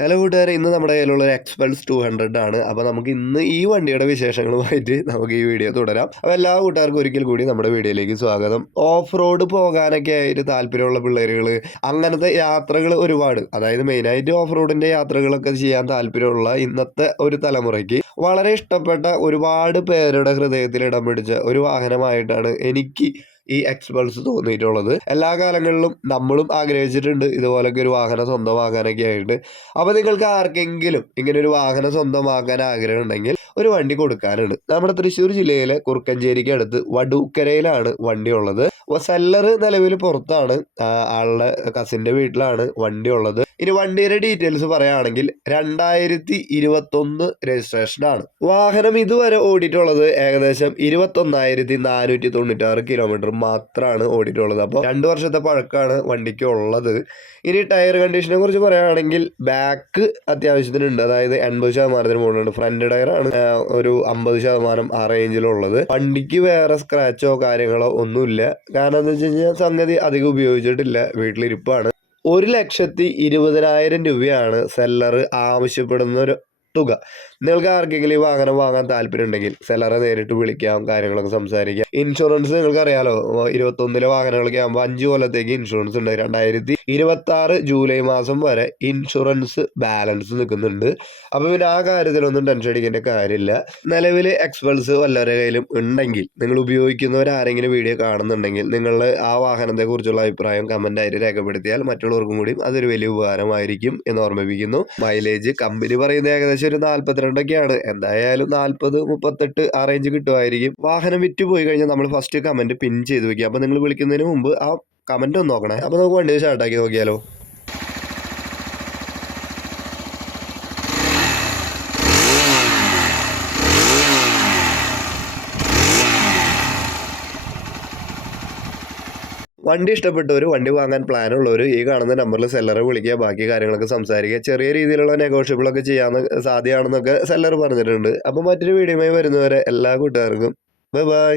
Hello കൂട്ടുകാരെ ഇന്ന് നമ്മുടെ കയ്യിലുള്ള ഒരു എക്സ്പൾസ് ടു ഹൺഡ്രഡ് ആണ്. അപ്പോൾ നമുക്ക് ഇന്ന് ഈ വണ്ടിയുടെ വിശേഷങ്ങളുമായിട്ട് നമുക്ക് ഈ വീഡിയോ തുടരാം. അപ്പോൾ എല്ലാ കൂട്ടുകാർക്കും ഒരിക്കൽ കൂടി നമ്മുടെ വീഡിയോയിലേക്ക് സ്വാഗതം. ഓഫ് റോഡ് പോകാനൊക്കെ ആയിട്ട് താല്പര്യമുള്ള പിള്ളേരുകൾ അങ്ങനത്തെ യാത്രകൾ ഒരുപാട്. അതായത് മെയിനായിട്ട് ഓഫ് റോഡിന്റെ യാത്രകളൊക്കെ ചെയ്യാൻ താല്പര്യമുള്ള ഇന്നത്തെ ഒരു തലമുറയ്ക്ക് വളരെ ഇഷ്ടപ്പെട്ട ഒരുപാട് പേരുടെ ഹൃദയത്തിൽ ഇടം പിടിച്ച ഒരു വാഹനമായിട്ടാണ് എനിക്ക് ഈ എക്സ്പെൻസ് തോന്നിയിട്ടുള്ളത്. എല്ലാ കാലങ്ങളിലും നമ്മളും ആഗ്രഹിച്ചിട്ടുണ്ട് ഇതുപോലൊക്കെ ഒരു വാഹനം സ്വന്തമാക്കാനൊക്കെ ആയിട്ട്. അപ്പോൾ നിങ്ങൾക്ക് ആർക്കെങ്കിലും ഇങ്ങനെ ഒരു വാഹനം സ്വന്തമാക്കാൻ ആഗ്രഹം ഉണ്ടെങ്കിൽ ഒരു വണ്ടി കൊടുക്കാനുണ്ട്. നമ്മുടെ തൃശ്ശൂർ ജില്ലയിലെ കുറുക്കഞ്ചേരിക്ക് അടുത്ത് വടുക്കരയിലാണ് വണ്ടി ഉള്ളത്. സെല്ലർ നിലവിൽ പുറത്താണ് ആളുടെ കസിന്റെ വീട്ടിലാണ് വണ്ടി ഉള്ളത്. ഇനി വണ്ടിയുടെ ഡീറ്റെയിൽസ് പറയുകയാണെങ്കിൽ രണ്ടായിരത്തി ഇരുപത്തൊന്ന് രജിസ്ട്രേഷനാണ്. വാഹനം ഇതുവരെ ഓടിയിട്ടുള്ളത് ഏകദേശം ഇരുപത്തൊന്നായിരത്തി നാനൂറ്റി തൊണ്ണൂറ്റാറ് കിലോമീറ്റർ മാത്രമാണ് ഓടിയിട്ടുള്ളത്. അപ്പോൾ രണ്ട് വർഷത്തെ പഴക്കമാണ് വണ്ടിക്ക് ഉള്ളത്. ഇനി ടയർ കണ്ടീഷനെ കുറിച്ച് പറയുകയാണെങ്കിൽ ബാക്ക് അത്യാവശ്യത്തിനുണ്ട്. അതായത് എൺപത് ശതമാനത്തിന് മുകളിലുണ്ട് ഫ്രണ്ട് ടയറാണ് ഒരു അമ്പത് ശതമാനം ആ റേഞ്ചിലുള്ളത് വണ്ടിക്ക് വേറെ സ്ക്രാച്ചോ കാര്യങ്ങളോ ഒന്നുമില്ല. കാരണം എന്താ വെച്ച് കഴിഞ്ഞാൽ സംഗതി അധികം ഉപയോഗിച്ചിട്ടില്ല. വീട്ടിലിരിപ്പാണ്. ഒരു ലക്ഷത്തി ഇരുപതിനായിരം രൂപയാണ് സെല്ലർ ആവശ്യപ്പെടുന്ന ഒരു തുക നിങ്ങൾക്ക് ആർക്കെങ്കിലും ഈ വാഹനം വാങ്ങാൻ താല്പര്യം ഉണ്ടെങ്കിൽ സെല്ലറെ നേരിട്ട് വിളിക്കാം കാര്യങ്ങളൊക്കെ സംസാരിക്കാം. ഇൻഷുറൻസ് നിങ്ങൾക്ക് അറിയാലോ ഇരുപത്തൊന്നിലെ വാഹനങ്ങളൊക്കെ ആകുമ്പോൾ അഞ്ച് കൊല്ലത്തേക്ക് ഇൻഷുറൻസ് ഉണ്ട്. രണ്ടായിരത്തി ഇരുപത്തി ആറ് ജൂലൈ മാസം വരെ ഇൻഷുറൻസ് ബാലൻസ് നിൽക്കുന്നുണ്ട്. അപ്പോൾ പിന്നെ ആ കാര്യത്തിലൊന്നും ടെൻഷൻ അടിക്കേണ്ട കാര്യമില്ല. നിലവിൽ എക്സ്പൾസ് വല്ലവരുടെ കയ്യിലും ഉണ്ടെങ്കിൽ നിങ്ങൾ ഉപയോഗിക്കുന്നവരാരെങ്കിലും വീഡിയോ കാണുന്നുണ്ടെങ്കിൽ നിങ്ങൾ ആ വാഹനത്തെക്കുറിച്ചുള്ള അഭിപ്രായം കമന്റായിട്ട് രേഖപ്പെടുത്തിയാൽ മറ്റുള്ളവർക്കും കൂടി അതൊരു വലിയ ഉപകാരമായിരിക്കും എന്ന് ഓർമ്മിപ്പിക്കുന്നു. മൈലേജ് കമ്പനി പറയുന്നത് ഏകദേശം ഒരു നാൽപ്പത്തിരണ്ടൊക്കെയാണ് എന്തായാലും നാൽപ്പത് മുപ്പത്തെട്ട് ആ റേഞ്ച് കിട്ടുമായിരിക്കും. വാഹനം വിറ്റ് പോയി കഴിഞ്ഞാൽ നമ്മൾ ഫസ്റ്റ് കമന്റ് പിൻ ചെയ്ത് വെക്കുക. അപ്പോൾ നിങ്ങൾ വിളിക്കുന്നതിന് മുമ്പ് ആ കമന്റ് ഒന്ന് നോക്കണേ. അപ്പോൾ നമുക്ക് വണ്ടി സ്റ്റാർട്ടാക്കി നോക്കിയാലോ. വണ്ടി ഇഷ്ടപ്പെട്ടവർ വണ്ടി വാങ്ങാൻ പ്ലാൻ ഉള്ളവർ ഈ കാണുന്ന നമ്പറിൽ സെല്ലറെ വിളിക്കുക ബാക്കി കാര്യങ്ങളൊക്കെ സംസാരിക്കുക. ചെറിയ രീതിയിലുള്ള നെഗോഷ്യബിളൊക്കെ ചെയ്യാൻ സാധ്യമാണെന്നൊക്കെ സെല്ലർ പറഞ്ഞിട്ടുണ്ട്. അപ്പോൾ മറ്റൊരു വീഡിയോയുമായി വരുന്നവരെ എല്ലാ കൂട്ടുകാർക്കും ബൈ ബൈ